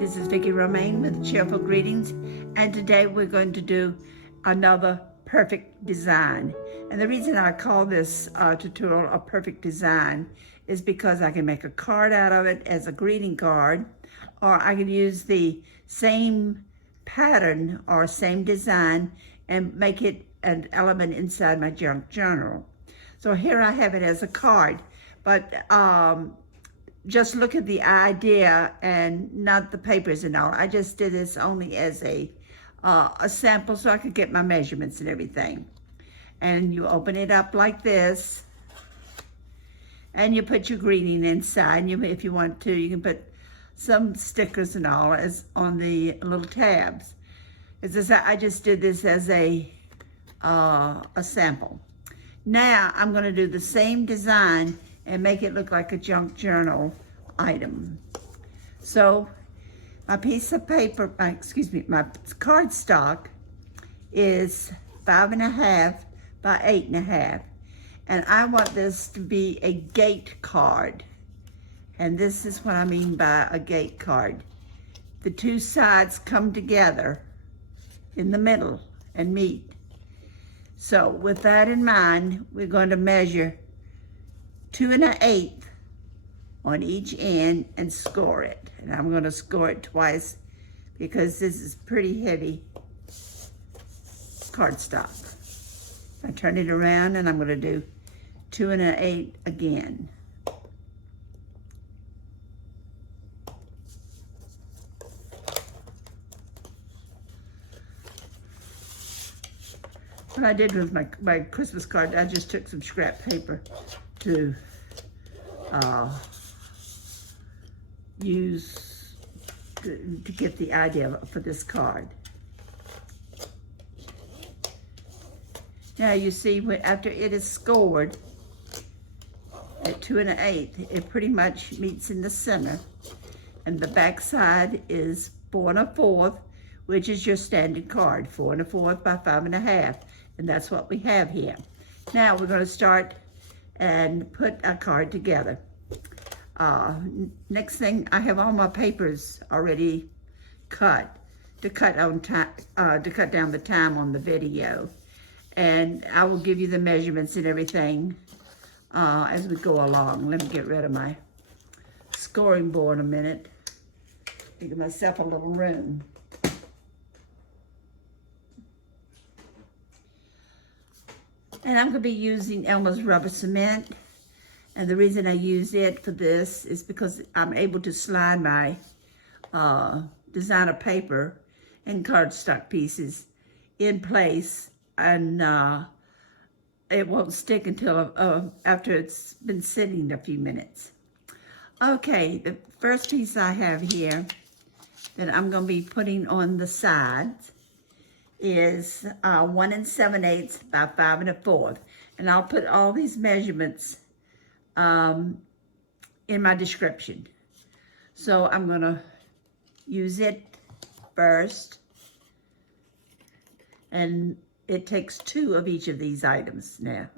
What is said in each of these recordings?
This is Vicki Romaine with Cheerful Greetings, and today we're going to do another perfect design. And the reason I call this tutorial a perfect design is because I can make a card out of it as a greeting card, or I can use the same pattern or same design and make it an element inside my junk journal. So here I have it as a card, but just look at the idea and not the papers and all. I just did this only as a sample so I could get my measurements and everything. And you open it up like this, and you put your greeting inside. If you want to, you can put some stickers and all as on the little tabs. I just did this as a sample. Now I'm going to do the same design and make it look like a junk journal item. So my piece of paper, my cardstock is 5.5 by 8.5. And I want this to be a gate card. And this is what I mean by a gate card. The two sides come together in the middle and meet. So with that in mind, we're going to measure 2 1/8 on each end and score it. And I'm going to score it twice because this is pretty heavy cardstock. I turn it around and I'm going to do 2 1/8 again. What I did with my Christmas card, I just took some scrap paper to use to get the idea for this card. Now you see, after it is scored at 2 1/8, it pretty much meets in the center, and the back side is 4 1/4, which is your standard card, 4 1/4 by 5.5, and that's what we have here. Now we're going to start and put a card together. Next thing, I have all my papers already cut to cut down the time on the video, and I will give you the measurements and everything as we go along. Let me get rid of my scoring board a minute. Give myself a little room. And I'm going to be using Elmer's rubber cement. And the reason I use it for this is because I'm able to slide my designer paper and cardstock pieces in place, and it won't stick until after it's been sitting a few minutes. Okay, the first piece I have here that I'm going to be putting on the sides is 1 7/8 by 5 1/4. And I'll put all these measurements in my description. So I'm going to use it first. And it takes 2 of each of these items now.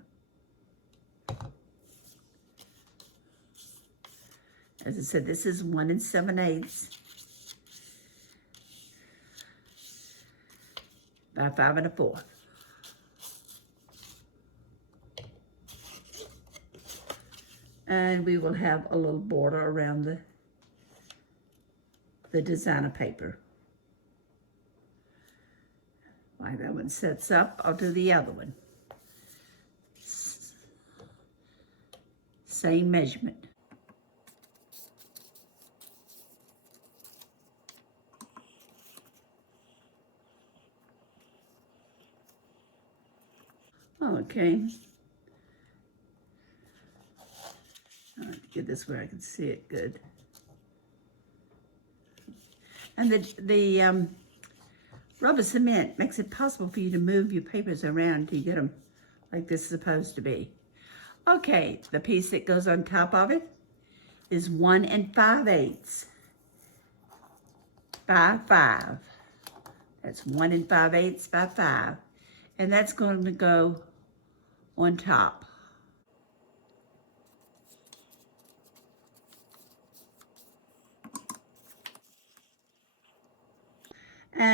As I said, this is 1 7/8 by 5 1/4. And we will have a little border around the designer paper. While that one sets up, I'll do the other one. Same measurement. Okay. I have to get this where I can see it good. And the rubber cement makes it possible for you to move your papers around till you get them like this is supposed to be. Okay, the piece that goes on top of it is 1 5/8 by 5. That's 1 5/8 by 5. And that's going to go on top.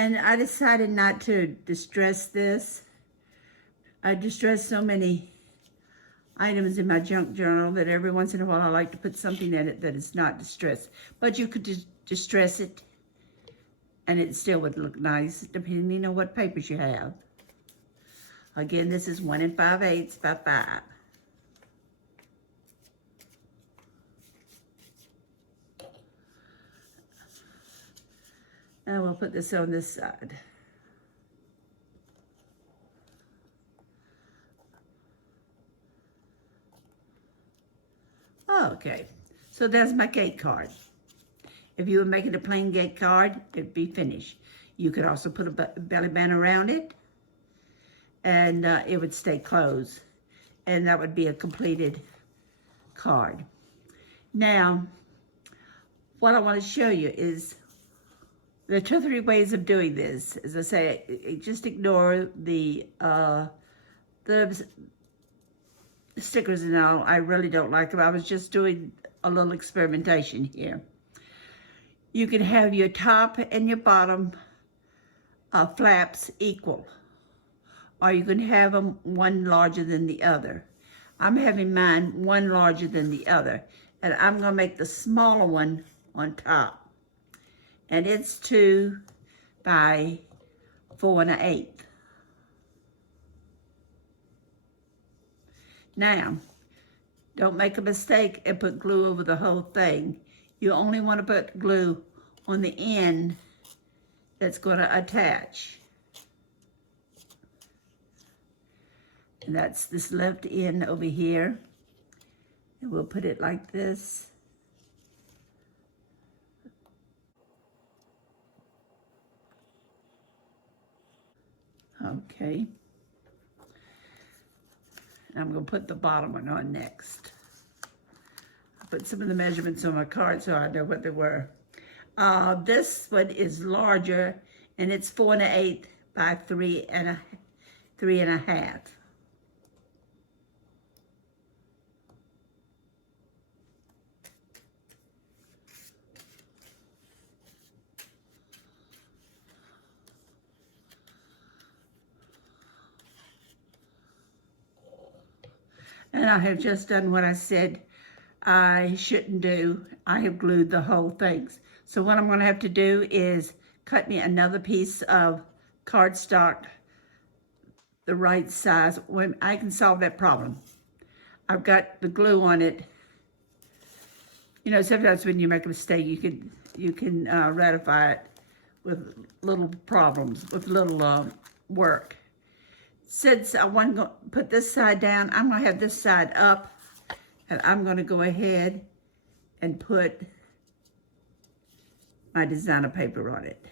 And I decided not to distress this. I distress so many items in my junk journal that every once in a while I like to put something in it that is not distressed. But you could distress it and it still would look nice depending on what papers you have. Again, this is 1 5/8 by 5. And we'll put this on this side. Okay, so there's my gate card. If you were making a plain gate card, it'd be finished. You could also put a belly band around it, and it would stay closed. And that would be a completed card. Now, what I want to show you is there are 2 or 3 ways of doing this. As I say, just ignore the stickers and all. I really don't like them. I was just doing a little experimentation here. You can have your top and your bottom flaps equal, or you can have them one larger than the other. I'm having mine one larger than the other, and I'm going to make the smaller one on top. And it's 2 by 4 1/8. Now, don't make a mistake and put glue over the whole thing. You only want to put glue on the end that's going to attach. And that's this left end over here. And we'll put it like this. Okay. I'm going to put the bottom one on next. I put some of the measurements on my card so I know what they were. This one is larger, and it's 4 1/8 by 3 1/2. And I have just done what I said I shouldn't do. I have glued the whole things. So what I'm going to have to do is cut me another piece of cardstock the right size. When I can solve that problem. I've got the glue on it. You know, sometimes when you make a mistake, you can ratify it with little problems, with little work. Since I want to put this side down, I'm going to have this side up, and I'm going to go ahead and put my designer paper on it.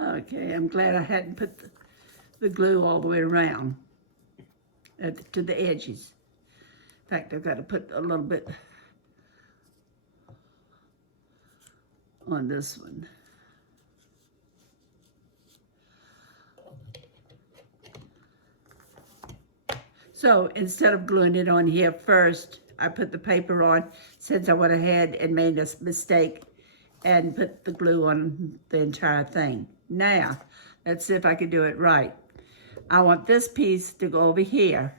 Okay, I'm glad I hadn't put the glue all the way around to the edges. In fact, I've got to put a little bit on this one. So instead of gluing it on here first, I put the paper on since I went ahead and made a mistake and put the glue on the entire thing. Now, let's see if I can do it right. I want this piece to go over here.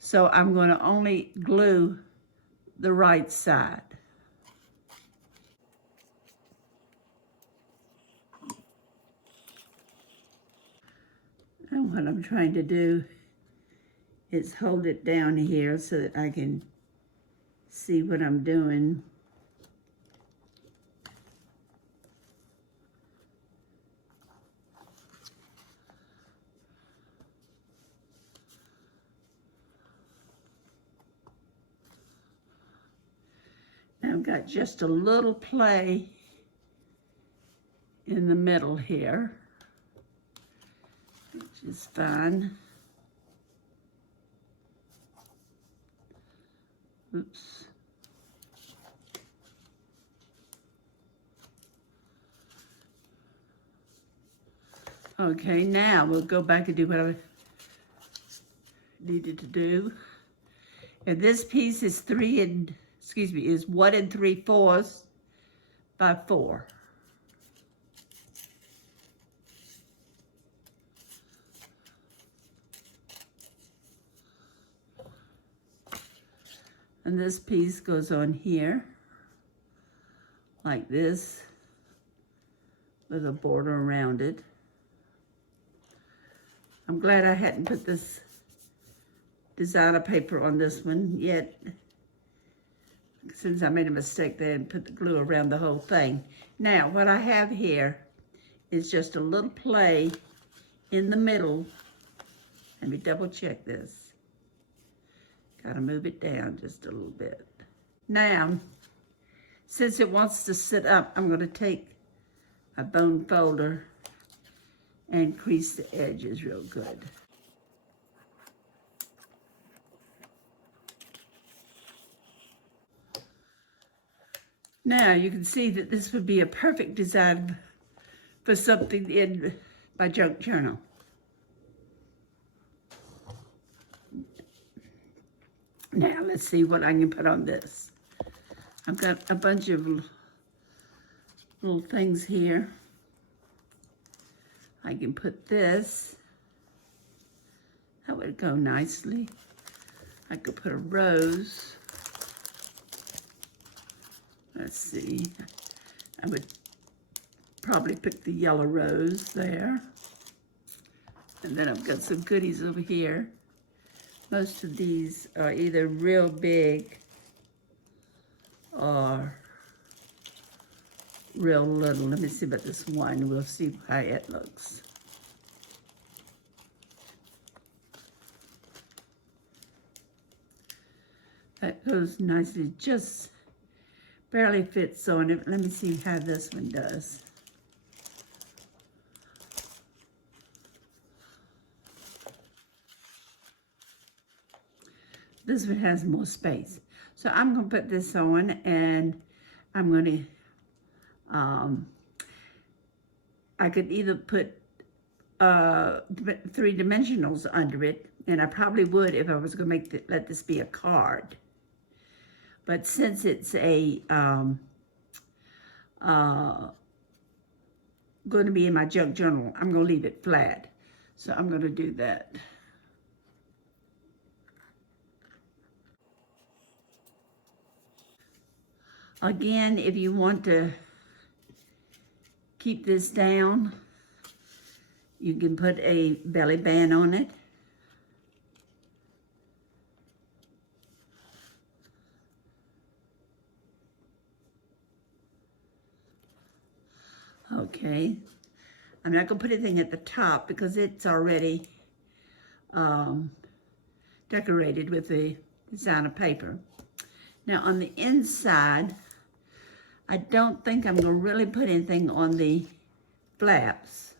So I'm going to only glue the right side. And what I'm trying to do is hold it down here so that I can see what I'm doing. I've got just a little play in the middle here, which is fine. Oops. Okay, now we'll go back and do what I needed to do. And this piece is 1 3/4 by 4. And this piece goes on here, like this, with a border around it. I'm glad I hadn't put this designer paper on this one yet, since I made a mistake there and put the glue around the whole thing. Now, what I have here is just a little play in the middle. Let me double check this. Gotta move it down just a little bit. Now, since it wants to sit up, I'm gonna take a bone folder and crease the edges real good. Now you can see that this would be a perfect design for something in my junk journal. Now let's see what I can put on this. I've got a bunch of little things here. I can put this. That would go nicely. I could put a rose. Let's see. I would probably pick the yellow rose there. And then I've got some goodies over here. Most of these are either real big or real little. Let me see about this one. We'll see how it looks. That goes nicely, just barely fits on it. Let me see how this one does. This one has more space. So I'm gonna put this on, and I'm gonna, I could either put 3 dimensionals under it, and I probably would if I was gonna let this be a card. But since it's a going to be in my junk journal, I'm going to leave it flat. So I'm going to do that. Again, if you want to keep this down, you can put a belly band on it. Okay, I'm not going to put anything at the top because it's already decorated with the designer paper. Now on the inside, I don't think I'm going to really put anything on the flaps.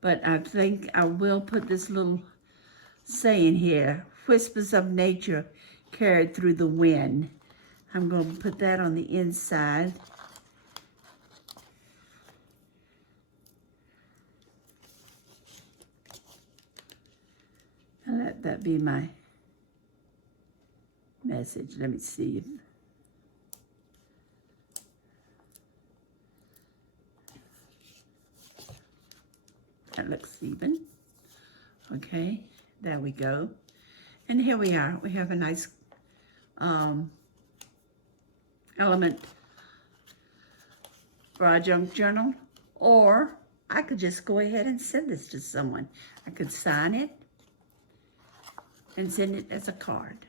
But I think I will put this little saying here, whispers of nature carried through the wind. I'm going to put that on the inside. And let that be my message. Let me see. That looks even. Okay, there we go. And here we are. We have a nice element for our junk journal, or I could just go ahead and send this to someone. I could sign it and send it as a card.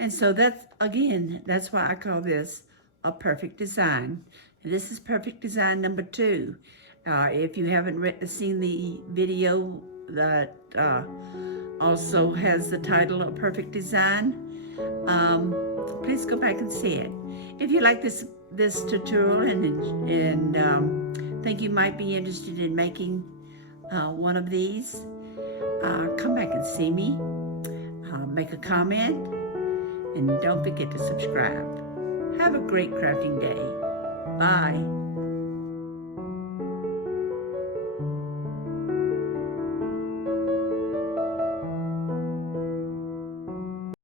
And so that's, again, that's why I call this a perfect design. And this is perfect design number 2. If you haven't seen the video that also has the title of Perfect Design, please go back and see it. If you like this tutorial and think you might be interested in making one of these, come back and see me. Make a comment, and don't forget to subscribe. Have a great crafting day. Bye.